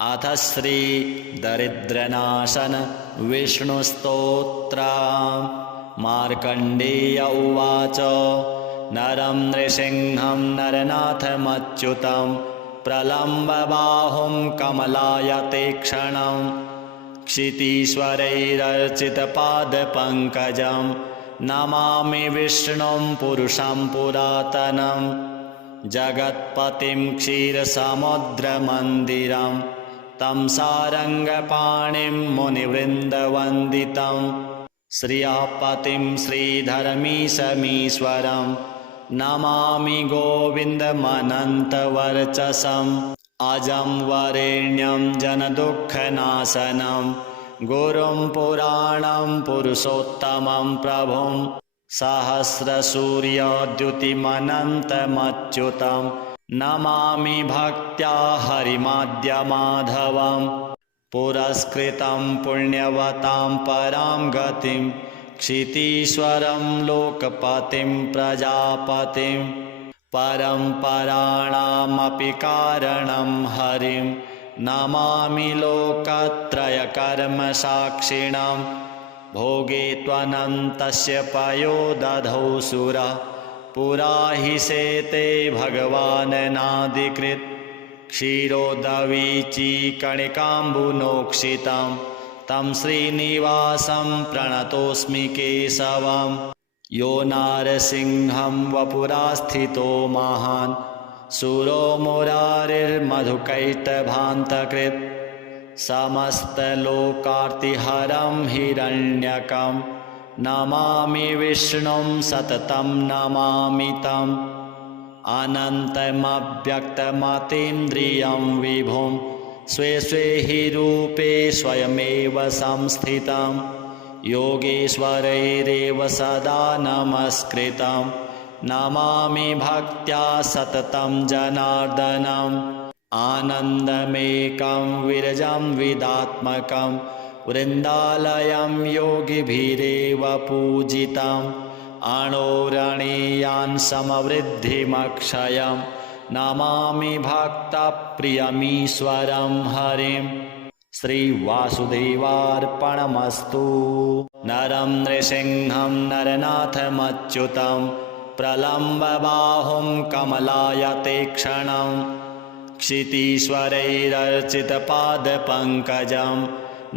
अथ श्री दरिद्रनाशन विष्णुस्तोत्र। मार्कण्डेय उवाच। नरं नृसिंहं नरनाथमच्युतं प्रलम्बबाहुं कमलायतेक्षणं क्षितीश्वरैरर्चितपादपङ्कजं नमामि विष्णुं पुरुषं पुरातनं जगत्पतिं क्षीरसमुद्रमन्दिरं तं सारङ्गपाणिं मुनिवृन्दवन्दितं श्रियःपतिं श्रीधरमीशमीश्वरं नमामि गोविन्दमनन्तवर्चसम् अजं वरेण्यं जनदुःखनाशनं गुरुं पुराणं पुरुषोत्तमं प्रभुं सहस्रसूर्यद्युतिमनन्तमच्युतं नमामि भक्त्या हरिमाद्यमाधवं पुरस्कृतं पुण्यवतां परां गतिं क्षितीश्वरं लोकपतिं प्रजापतिं परम्पराणामपि कारणं हरिं नमामि लोकत्रयकर्मसाक्षिणं भोगे त्वनन्तस्य पयोदधौ सुरा पुरा हि शेते भगवाननादिकृत् क्षीरोदवीचीकणिकाम्बुनोक्षितं तं श्रीनिवासं प्रणतोऽस्मि केशवम् यो नारसिंहं वपुरास्थितो महान् सुरो मुरारिर्मधुकैटभान्तकृत् समस्तलोकार्तिहरं हिरण्यकं नमामि विष्णुं सततं नमामि तम् अनन्तमव्यक्तमतीन्द्रियं विभुं स्वे स्वे हि रूपे स्वयमेव संस्थितं योगेश्वरैरेव सदा नमस्कृतं नमामि भक्त्या सततं जनार्दनम् आनन्दमेकं विरजं विदात्मकं वृन्दालयं योगिभिरेव पूजितम् अणोरणीयान् समवृद्धिमक्षयं नमामि भक्तप्रियमीश्वरं हरिं श्रीवासुदेवार्पणमस्तु। नरं नृसिंहं नरनाथमच्युतं प्रलम्बबाहुं कमलायतेक्षणं क्षितीश्वरैरर्चितपादपङ्कजं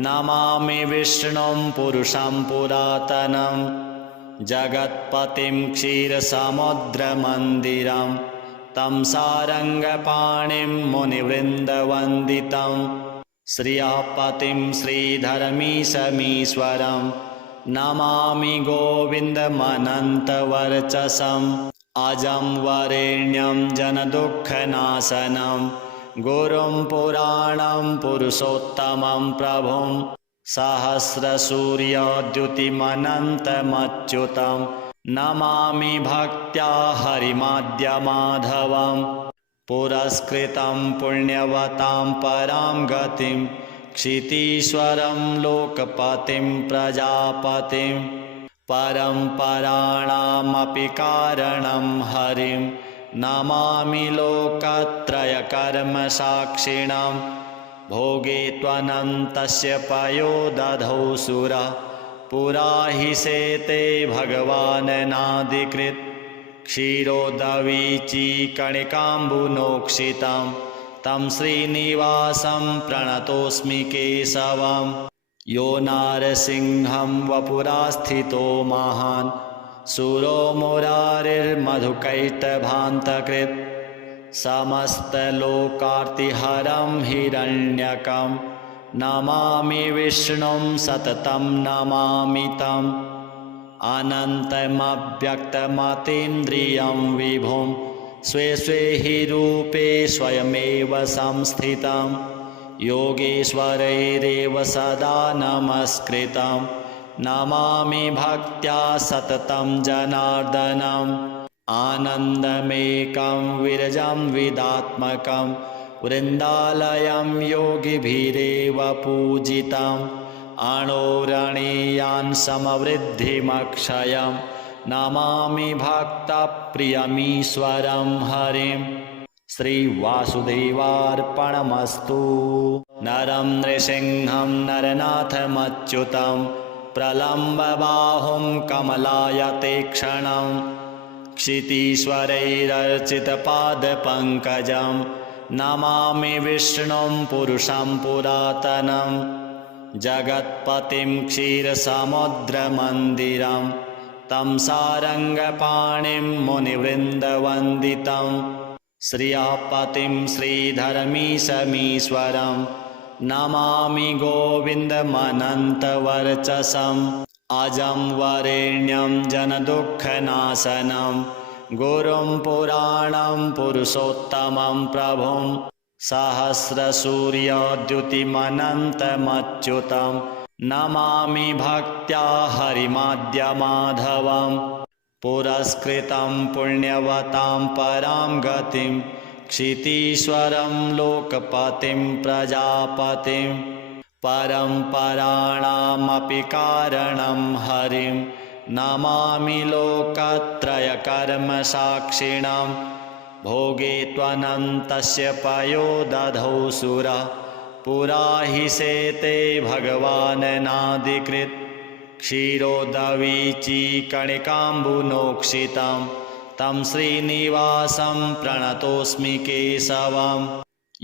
नमामि विष्णुं पुरुषं पुरातनं जगत्पतिं क्षीरसमुद्रमन्दिरं तं सारङ्गपाणिं मुनिवृन्दवन्दितं श्रियःपतिं श्रीधरमीशमीश्वरं नमामि गोविन्दमनन्तवर्चसम् अजं वरेण्यं जनदुःखनाशनं गुरुं पुराणं पुरुषोत्तमं प्रभुं सहस्रसूर्यद्युतिमनन्तमच्युतं नमामि भक्त्या हरिमाद्यमाधवं पुरस्कृतं पुण्यवतां परां गतिं क्षितीश्वरं लोकपतिं प्रजापतिं परम्पराणामपि कारणं हरिं नमामि लोकत्रयकर्मसाक्षिणं भोगे त्वनन्तस्य पयोदधौ सुरा पुरा हि शेते भगवाननादिकृत् क्षीरोदवीचीकणिकाम्बुनोक्षितं तं श्रीनिवासं प्रणतोऽस्मि केशवम् यो नारसिंहं वपुरास्थितो महान् सुरो मुरारिर्मधुकैटभान्तकृत् समस्तलोकार्तिहरं हिरण्यकं नमामि विष्णुं सततं नमामि तम् अनन्तमव्यक्तमतीन्द्रियं विभुं स्वे स्वे हि रूपे स्वयमेव संस्थितं योगेश्वरैरेव सदा नमस्कृतं नमामि भक्त्या सततं जनार्दनम् आनन्दमेकं विरजं विदात्मकं वृन्दालयं योगिभिरेव पूजितम् अणोरणीयान् समवृद्धिमक्षयं नमामि भक्तप्रियमीश्वरं हरिं श्रीवासुदेवार्पणमस्तु। नरं नृसिंहं नरनाथमच्युतं प्रलम्बबाहुं कमलायतेक्षणं क्षितीश्वरैरर्चितपादपङ्कजं नमामि विष्णुं पुरुषं पुरातनं जगत्पतिं क्षीरसमुद्रमन्दिरं तं सारङ्गपाणिं मुनिवृन्दवन्दितं श्रियापतिं श्रीधरमीशमीश्वरं नमामि गोविन्दमनन्तवर्चसम् अजं वरेण्यं जनदुःखनाशनं गुरुं पुराणं पुरुषोत्तमं प्रभुं सहस्रसूर्यद्युतिमनन्तमच्युतं नमामि भक्त्या हरिमाद्यमाधवं पुरस्कृतं पुण्यवतां परां गतिं क्षितीश्वरं लोकपतिं प्रजापतिं परम्पराणामपि कारणं हरिं नमामि लोकत्रयकर्मसाक्षिणां भोगे त्वनन्तस्य पयोदधौ सुरा पुरा हि शेते भगवाननादिकृत् क्षीरोदवीचीकणिकाम्बुनोक्षितं तं श्रीनिवासं प्रणतोऽस्मि केशवम्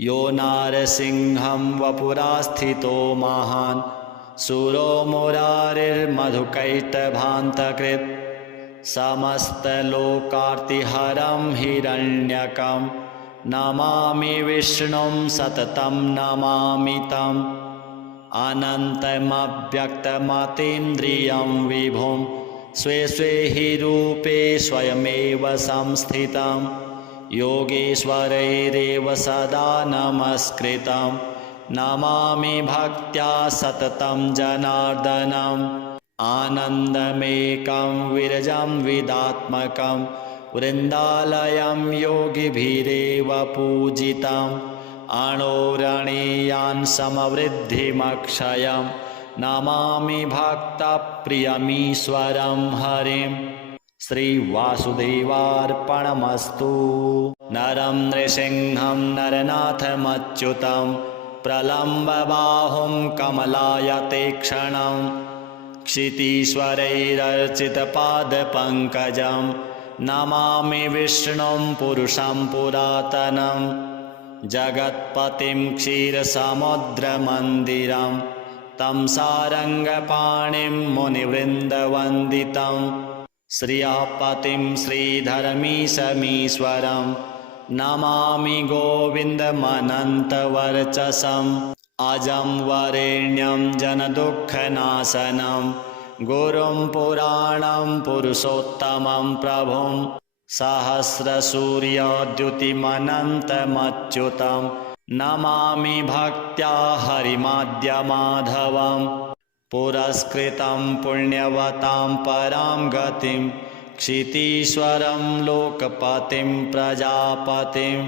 यो नारसिंहं वपुरास्थितो महान् सुरो मुरारिर्मधुकैटभान्तकृत् समस्तलोकार्तिहरं हिरण्यकं नमामि विष्णुं सततं नमामि तम् अनन्तमव्यक्तमतीन्द्रियं विभुं स्वे स्वे हि रूपे स्वयमेव संस्थितं योगेश्वरैरेव सदा नमस्कृतं नमामि भक्त्या सततं जनार्दनम् आनन्दमेकं विरजं विदात्मकं वृन्दालयं योगिभिरेव पूजितम् अणोरणीयान् समवृद्धिमक्षयं नमामि भक्तप्रियमीश्वरं हरिं श्रीवासुदेवार्पणमस्तु। नरं नृसिंहं नरनाथमच्युतं प्रलम्बबाहुं कमलायतेक्षणं क्षितीश्वरैरर्चितपादपङ्कजं नमामि विष्णुं पुरुषं पुरातनं जगत्पतिं क्षीरसमुद्रमन्दिरं तं सारङ्गपाणिं मुनिवृन्दवन्दितं श्रियापतिं श्रीधरमीशमीश्वरं नमामि गोविन्दमनन्तवर्चसम् अजं वरेण्यं जनदुःखनाशनं गुरुं पुराणं पुरुषोत्तमं प्रभुं सहस्रसूर्यद्युतिमनन्तमच्युतं नमामि भक्त्या हरिमाद्यमाधवं पुरस्कृतं पुण्यवतां परां गतिं क्षितीश्वरं लोकपतिं प्रजापतिं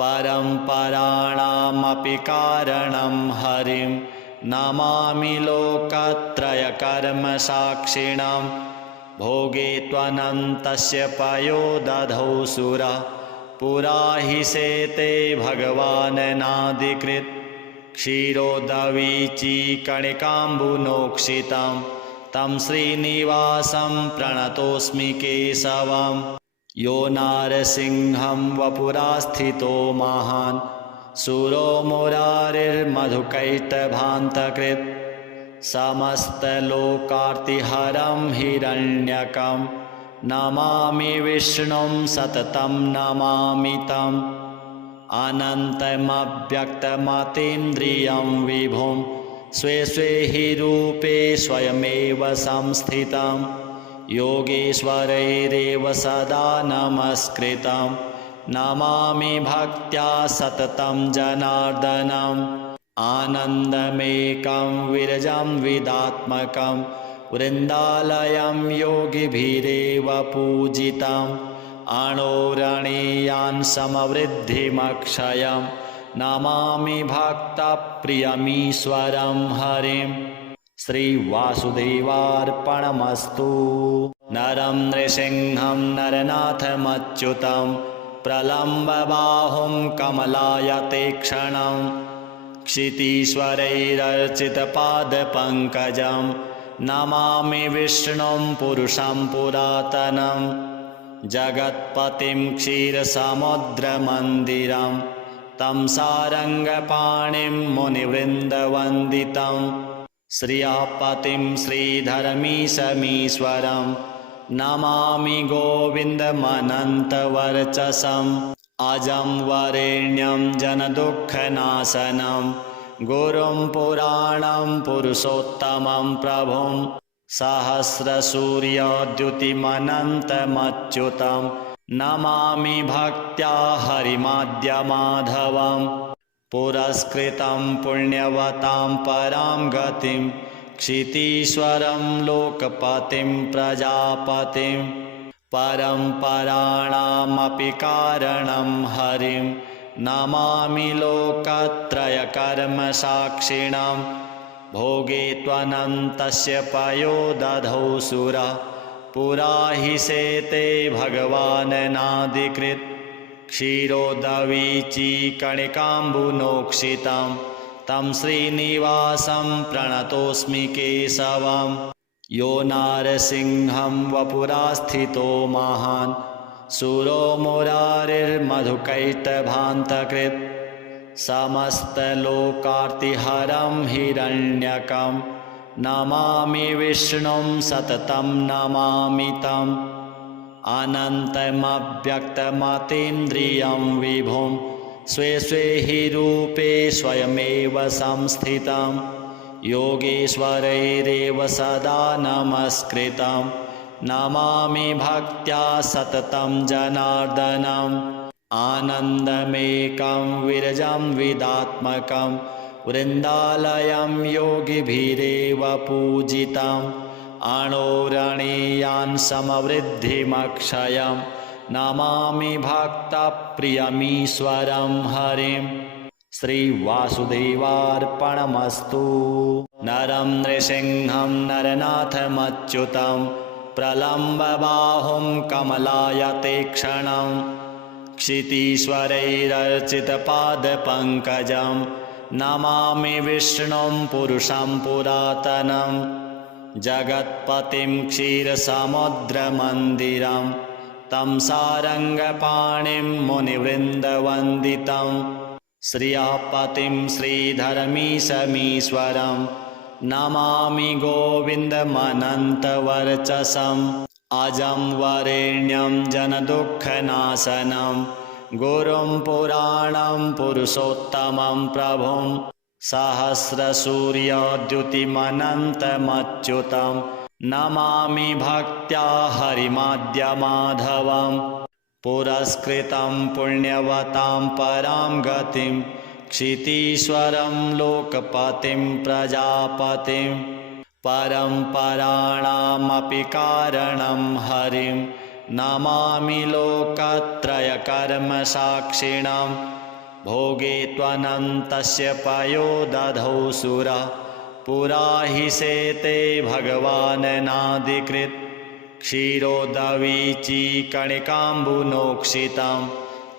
परम्पराणामपि कारणं हरिं नमामि लोकत्रयकर्मसाक्षिणां भोगे त्वनन्तस्य पयोदधौ सुरा पुरा हि शेते भगवाननादिकृत् क्षीरोदवीचीकणिकाम्बुनोक्षितं तं श्रीनिवासं प्रणतोऽस्मि केशवम् यो नारसिंहं वपुरास्थितो महान् सुरो मुरारिर्मधुकैटभान्तकृत् समस्तलोकार्तिहरं हिरण्यकं नमामि विष्णुं सततं नमामि तम् अनन्तमव्यक्तमतीन्द्रियं विभुं स्वे स्वे हि रूपे स्वयमेव संस्थितं योगेश्वरैरेव सदा नमस्कृतं नमामि भक्त्या सततं जनार्दनम् आनन्दमेकं विरजं विदात्मकं वृन्दालयं योगिभिरेव पूजितम् अणोरणीयान् समवृद्धिमक्षयं नमामि भक्तप्रियमीश्वरं हरिं श्रीवासुदेवार्पणमस्तु। नरं नृसिंहं नरनाथमच्युतं प्रलम्बबाहुं कमलायतेक्षणं क्षितीश्वरैरर्चितपादपङ्कजं नमामि विष्णुं पुरुषं पुरातनं जगत्पतिं क्षीरसमुद्रमन्दिरं तं सारङ्गपाणिं मुनिवृन्दवन्दितं श्रियापतिं श्रीधरमीशमीश्वरं नमामि गोविन्दमनन्तवर्चसम् अजं वरेण्यं जनदुःखनाशनं गुरुं पुराणं पुरुषोत्तमं प्रभुं सहस्रसूर्यद्युतिमनन्तमच्युतं नमामि भक्त्या हरिमाद्यमाधवं पुरस्कृतं पुण्यवतां परां गतिं क्षितीश्वरं लोकपतिं प्रजापतिं परम्पराणामपि कारणं हरिं नमामि लोकत्रयकर्मसाक्षिणं भोगे त्वनन्तस्य पयोदधौ सुरा पुरा हि शेते भगवाननादिकृत् क्षीरोदवीचीकणिकाम्बुनोक्षितं तं श्रीनिवासं प्रणतोऽस्मि केशवम् यो नारसिंहं वपुरास्थितो महान् सुरो मुरारिर्मधुकैटभान्तकृत् समस्तलोकार्तिहरं हिरण्यकं नमामि विष्णुं सततं नमामि तम् अनन्तमव्यक्तमतीन्द्रियं विभुं स्वे स्वे हि रूपे स्वयमेव संस्थितं योगेश्वरैरेव सदा नमस्कृतं नमामि भक्त्या सततं जनार्दनम् आनन्दमेकं विरजं विदात्मकं वृन्दालयं योगिभिरेव पूजितम् अणोरणीयान् समवृद्धिमक्षयं नमामि भक्तप्रियमीश्वरं हरिम् श्रीवासुदेवार्पणमस्तु। नरं नृसिंहं नरनाथमच्युतं प्रलम्बबाहुं कमलायतेक्षणं क्षितीश्वरैरर्चितपादपङ्कजं नमामि विष्णुं पुरुषं पुरातनं जगत्पतिं क्षीरसमुद्रमन्दिरं तं सारङ्गपाणिं मुनिवृन्दवन्दितं श्रियापतिं श्रीधरमीशमीश्वरं नमामि गोविन्दमनन्तवर्चसम् अजं वरेण्यं जनदुःखनाशनं गुरुं पुराणं पुरुषोत्तमं प्रभुं सहस्रसूर्यद्युतिमनन्तमच्युतं नमामि भक्त्या हरिमाद्यमाधवम् पुरस्कृतं पुण्यवतां परां गतिं क्षितीश्वरं लोकपतिं प्रजापतिं परम्पराणामपि कारणं हरिं नमामि लोकत्रयकर्मसाक्षिणं भोगे त्वनन्तस्य पयोदधौ सुरा पुरा हि शेते भगवाननादिकृत् क्षीरोदवीचीकणिकाम्बुनोक्षितं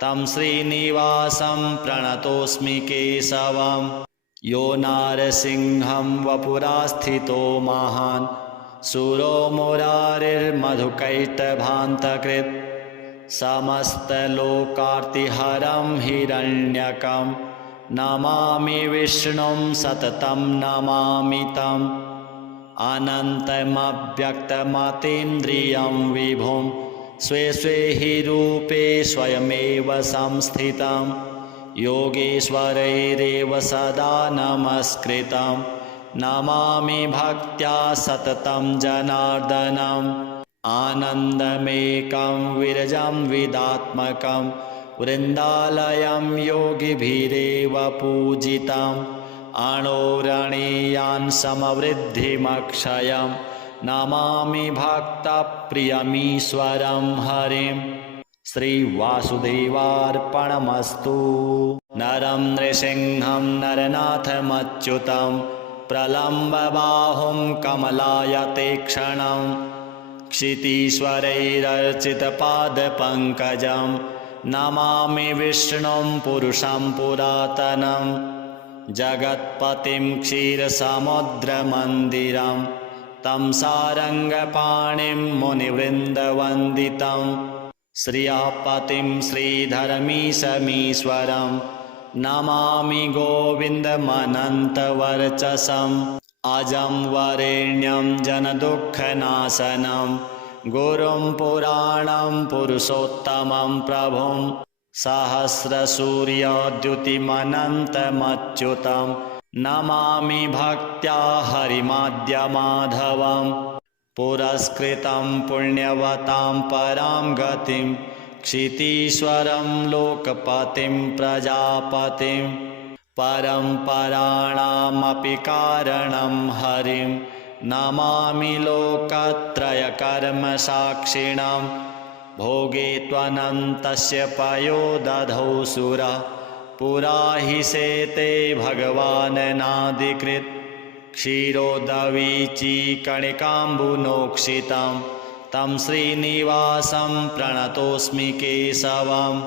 तं श्रीनिवासं प्रणतोऽस्मि केशवम् यो नारसिंहं वपुरास्थितो महान् सुरो मुरारिर्मधुकैटभान्तकृत् समस्तलोकार्तिहरं हिरण्यकं नमामि विष्णुं सततं नमामि तम् अनन्तमव्यक्तमतीन्द्रियं विभुं स्वे स्वे हि रूपे स्वयमेव संस्थितं योगेश्वरैरेव सदा नमस्कृतं नमामि भक्त्या सततं जनार्दनम् आनन्दमेकं विरजं विदात्मकं वृन्दालयं योगिभिरेव पूजितम् अणोरणीयान् समवृद्धिमक्षयं नमामि भक्तप्रियमीश्वरं हरिम् श्रीवासुदेवार्पणमस्तु। नरं नृसिंहं नरनाथमच्युतं प्रलम्बबाहुं कमलायतेक्षणं क्षितीश्वरैरर्चितपादपङ्कजं नमामि विष्णुं पुरुषं पुरातनं जगत्पतिं क्षीरसमुद्रमन्दिरं तं सारङ्गपाणिं मुनिवृन्दवन्दितं श्रियपतिं श्रीधरमीशमीश्वरं नमामि गोविन्दमनन्तवर्चसम् अजं वरेण्यं जनदुःखनाशनं गुरुं पुराणं पुरुषोत्तमं प्रभुं सहस्रसूर्यद्युतिमनन्तमच्युतं नमामि भक्त्या हरिमाद्यमाधवं पुरस्कृतं पुण्यवतां परां गतिं क्षितीश्वरं लोकपतिं प्रजापतिं परम्पराणामपि कारणं हरिं नमामि लोकत्रयकर्मसाक्षिणां भोगे त्वनन्तस्य पयोदधौ सुरा पुरा हि शेते भगवाननादिकृत् क्षीरोदवीचीकणिकाम्बुनोक्षितं तं श्रीनिवासं प्रणतोऽस्मि केशवम्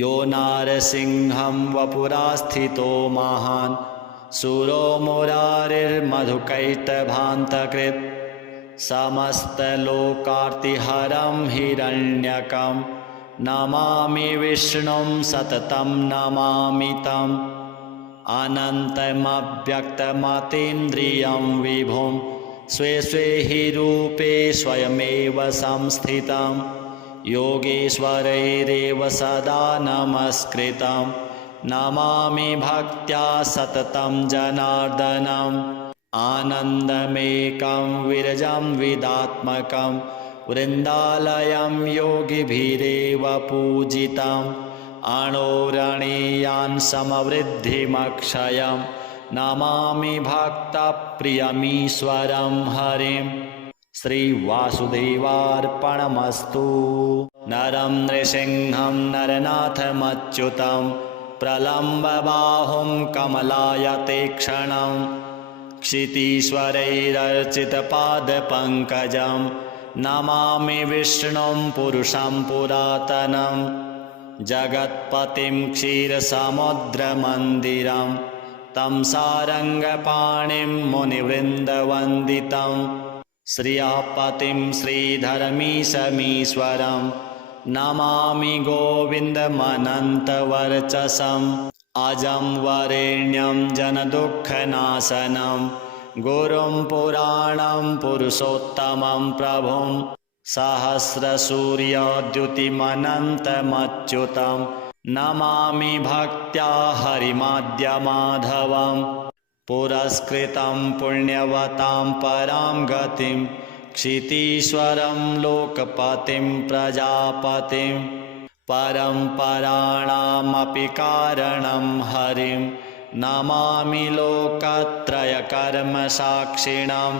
यो नारसिंहं वपुरास्थितो महान् सुरो मुरारिर्मधुकैटभान्तकृत् समस्तलोकार्तिहरं हिरण्यकं नमामि विष्णुं सततं नमामि तम् अनन्तमव्यक्तमतीन्द्रियं विभुं स्वे स्वे हि रूपे स्वयमेव संस्थितं योगेश्वरैरेव सदा नमस्कृतं नमामि भक्त्या सततं जनार्दनम् आनन्दमेकं विरजं विदात्मकं वृन्दालयं योगिभिरेव पूजितम् अणोरणीयान् समवृद्धिमक्षयं नमामि भक्तप्रियमीश्वरं हरिं श्रीवासुदेवार्पणमस्तु। नरं नृसिंहं नरनाथमच्युतं प्रलम्बबाहुं कमलायतेक्षणं क्षितीश्वरैरर्चितपादपङ्कजं नमामि विष्णुं पुरुषं पुरातनं जगत्पतिं क्षीरसमुद्रमन्दिरं तं सारङ्गपाणिं मुनिवृन्दवन्दितं श्रियपतिं श्रीधरमीशमीश्वरं नमामि गोविन्दमनन्तवर्चसम् अजं वरेण्यं जनदुःखनाशनं गुरुं पुराणं पुरुषोत्तमं प्रभुं सहस्रसूर्यद्युतिमनन्तमच्युतं नमामि भक्त्या हरिमाद्यमाधवं पुरस्कृतं पुण्यवतां परां गतिं क्षितीश्वरं लोकपतिं प्रजापतिं परम्पराणामपि कारणं हरिं नमामि लोकत्रयकर्मसाक्षिणां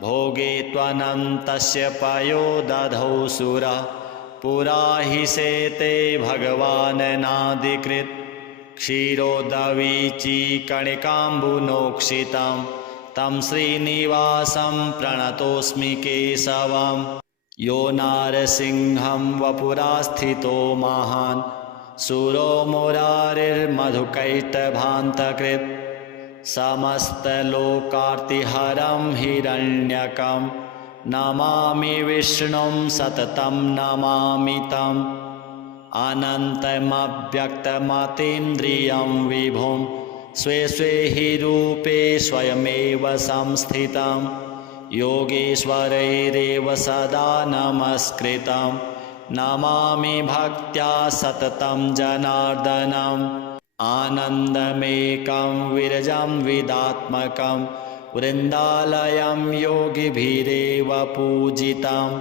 भोगे त्वनन्तस्य पयोदधौ सुरा पुरा हि शेते भगवाननादिकृत् क्षीरोदवीचीकणिकाम्बुनोक्षितं तं श्रीनिवासं प्रणतोऽस्मि केशवम् यो नारसिंहं वपुरास्थितो महान् सुरो मुरारिर्मधुकैटभान्तकृत् समस्तलोकार्तिहरं हिरण्यकं नमामि विष्णुं सततं नमामि तम् अनन्तमव्यक्तमतीन्द्रियं विभुं स्वे स्वे हि रूपे स्वयमेव संस्थितं योगेश्वरैरेव सदा नमस्कृतं नमामि भक्त्या सततं जनार्दनम् आनन्दमेकं विरजं विदात्मकं वृन्दालयं योगिभिरेव पूजितम्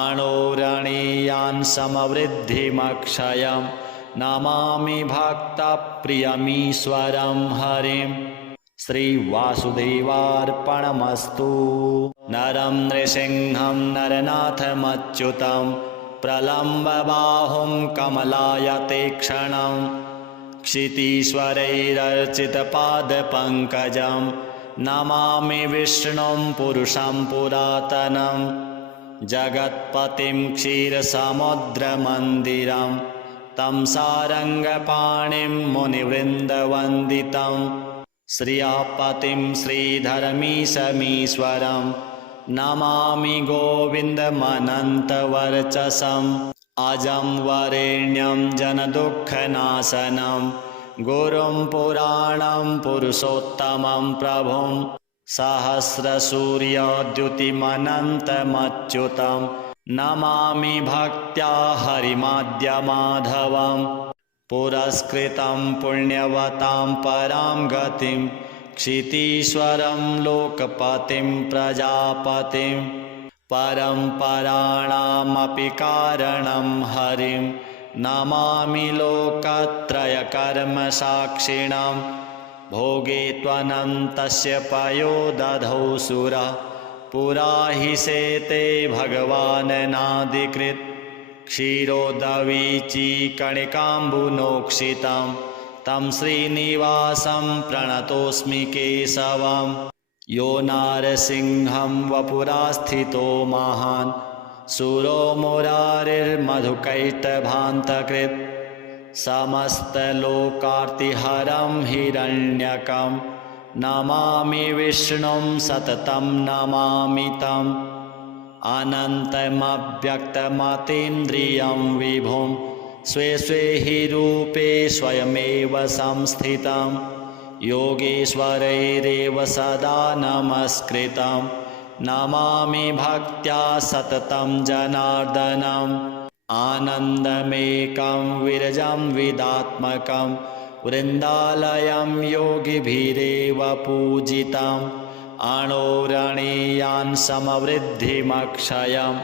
अणोरणीयान् समवृद्धिमक्षयं नमामि भक्तप्रियमीश्वरं हरिं श्रीवासुदेवार्पणमस्तु। नरं नृसिंहं नरनाथमच्युतं प्रलम्बबाहुं कमलायतेक्षणं क्षितीश्वरैरर्चितपादपङ्कजं नमामि विष्णुं पुरुषं पुरातनं जगत्पतिं क्षीरसमुद्रमन्दिरं तं सारङ्गपाणिं मुनिवृन्दवन्दितं श्रियापतिं श्रीधरमीशमीश्वरं नमामि गोविन्दमनन्तवर्चसम् अजं वरेण्यं जनदुःखनाशनं गुरुं पुराणं पुरुषोत्तमं प्रभुं सहस्रसूर्यद्युतिमनन्तमच्युतं नमामि भक्त्या हरिमाद्यमाधवं पुरस्कृतं पुण्यवतां परां गतिं क्षितीश्वरं लोकपतिं प्रजापतिं परम्पराणामपि कारणं हरिं नमामि लोकत्रयकर्मसाक्षिणं भोगे त्वनन्तस्य पयोदधौ सुरा पुरा हि शेते भगवाननादिकृत् क्षीरोदवीचीकणिकाम्बुनोक्षितं तं श्रीनिवासं प्रणतोऽस्मि केशवं यो नारसिंहं वपुरास्थितो महान् सुरो मुरारिर्मधुकैटभान्तकृत् समस्तलोकार्तिहरं हिरण्यकं नमामि विष्णुं सततं नमामि तम् अनन्तमव्यक्तमतीन्द्रियं विभुं स्वे स्वे हि रूपे स्वयमेव संस्थितं योगेश्वरैरेव सदा नमस्कृतं नमामि भक्त्या सततं जनार्दनम् आनन्दमेकं विरजं विदात्मकं वृन्दालयं योगिभिरेव पूजितम् अणोरणीयान् समवृद्धिमक्षयं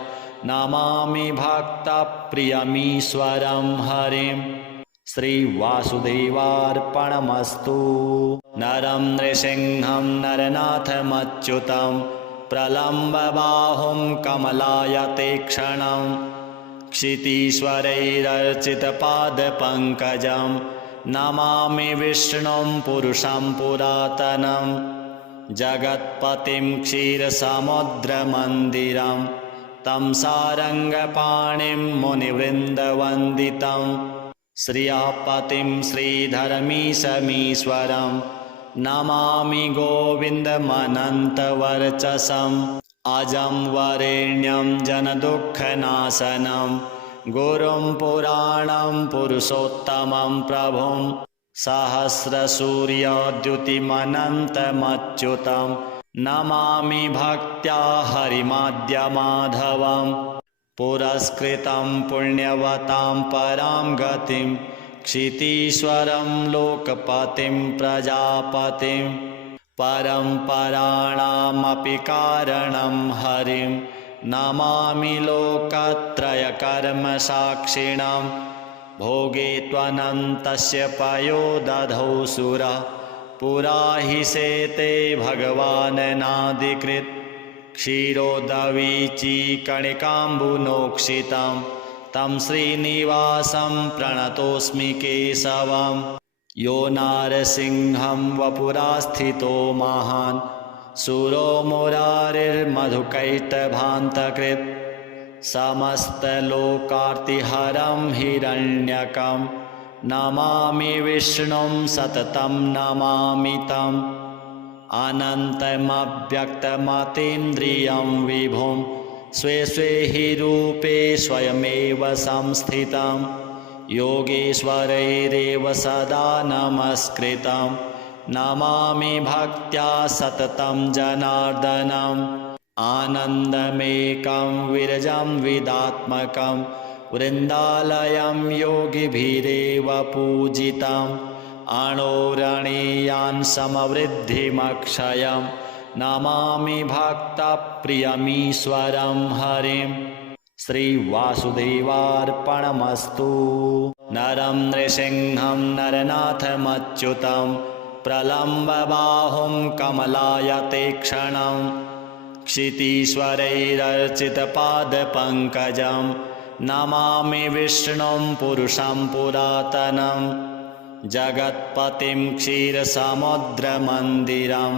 नमामि भक्तप्रियमीश्वरं हरिं श्रीवासुदेवार्पणमस्तु। नरं नृसिंहं नरनाथमच्युतं प्रलम्बबाहुं कमलायतेक्षणं क्षितीश्वरैरर्चितपादपङ्कजं नमामि विष्णुं पुरुषं पुरातनं जगत्पतिं क्षीरसमुद्रमन्दिरं तं सारङ्गपाणिं मुनिवृन्दवन्दितं श्रियापतिं श्रीधरमीशमीश्वरं नमामि गोविन्दमनन्तवर्चसम् अजं वरेण्यं जनदुःखनाशनं गुरुं पुराणं पुरुषोत्तमं प्रभुं सहस्रसूर्यद्युतिमनन्तमच्युतं नमामि भक्त्या हरिमाद्यमाधवं पुरस्कृतं पुण्यवतां परां गतिं क्षितीश्वरं लोकपतिं प्रजापतिं परम्पराणामपि कारणं हरिं नमामि लोकत्रयकर्मसाक्षिणं भोगे त्वनन्तस्य पयोदधौ सुरा पुरा हि शेते भगवाननादिकृत् क्षीरोदवीचीकणिकाम्बुनोक्षितं तं श्रीनिवासं प्रणतोऽस्मि केशवं यो नारसिंहं वपुरास्थितो महान् सुरो मुरारिर्मधुकैटभान्तकृत् समस्तलोकार्तिहरं हिरण्यकं नमामि विष्णुं सततं नमामि तम् अनन्तमव्यक्तमतीन्द्रियं विभुं स्वे स्वे हि रूपे स्वयमेव संस्थितं योगेश्वरैरेव सदा नमस्कृतं नमामि भक्त्या सततं जनार्दनम् आनन्दमेकं विरजं विदात्मकं वृन्दालयं योगिभिरेव पूजितम् अणोरणीयान् समवृद्धिमक्षयं नमामि भक्तप्रियमीश्वरं हरिं श्रीवासुदेवार्पणमस्तु। नरं नृसिंहं नरनाथमच्युतं प्रलम्बबाहुं कमलायतेक्षणं क्षितीश्वरैरर्चितपादपङ्कजं नमामि विष्णुं पुरुषं पुरातनं जगत्पतिं क्षीरसमुद्रमन्दिरं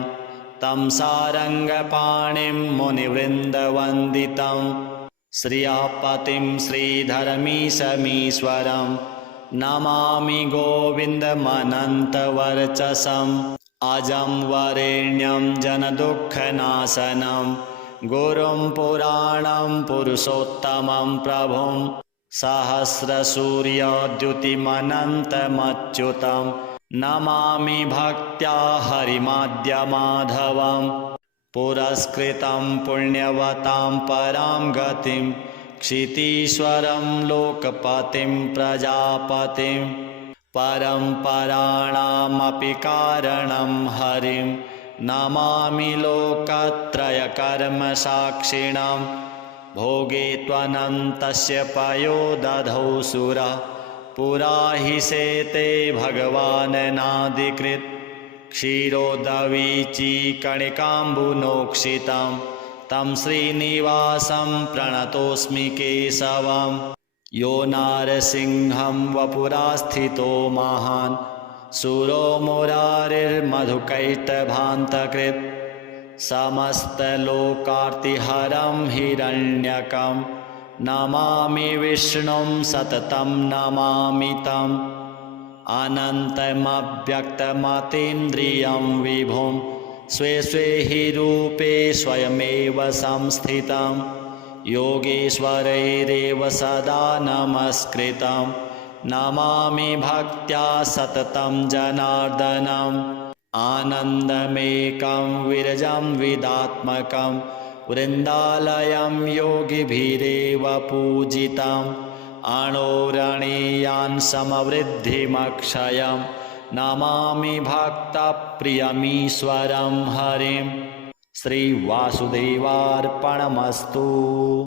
तं सारङ्गपाणिं मुनिवृन्दवन्दितं श्रियापतिं श्रीधरमीशमीश्वरं नमामि गोविन्दमनन्तवर्चसम् अजं वरेण्यं जनदुःखनाशनं गुरुं पुराणं पुरुषोत्तमं प्रभुं सहस्रसूर्यद्युतिमनन्तमच्युतं नमामि भक्त्या हरिमाद्यमाधवं पुरस्कृतं पुण्यवतां परां गतिं क्षितीश्वरं लोकपतिं प्रजापतिं परम्पराणामपि कारणं हरिं नमामि लोकत्रयकर्मसाक्षिणां भोगे त्वनन्तस्य पयो दधौ सुरा पुरा हि शेते भगवाननादिकृत् क्षीरोदवीचीकणिकाम्बुनोक्षितं तं श्रीनिवासं प्रणतोऽस्मि केशवम् यो नारसिंहं वपुरास्थितो महान् सुरो मुरारिर्मधुकैटभान्तकृत् समस्तलोकार्तिहरं हिरण्यकं नमामि विष्णुं सततं नमामि तम् अनन्तमव्यक्तमतीन्द्रियं विभुं स्वे स्वे हि रूपे स्वयमेव संस्थितं योगेश्वरैरेव सदा नमस्कृतं नमामि भक्त्या सततं जनार्दनम् आनन्दमेकं विरजं विदात्मकं वृन्दालयं योगिभिरेव पूजितम् अणोरणीयान् समवृद्धिमक्षयं नमामि भक्तप्रियमीश्वरं हरिं श्रीवासुदेवार्पणमस्तु।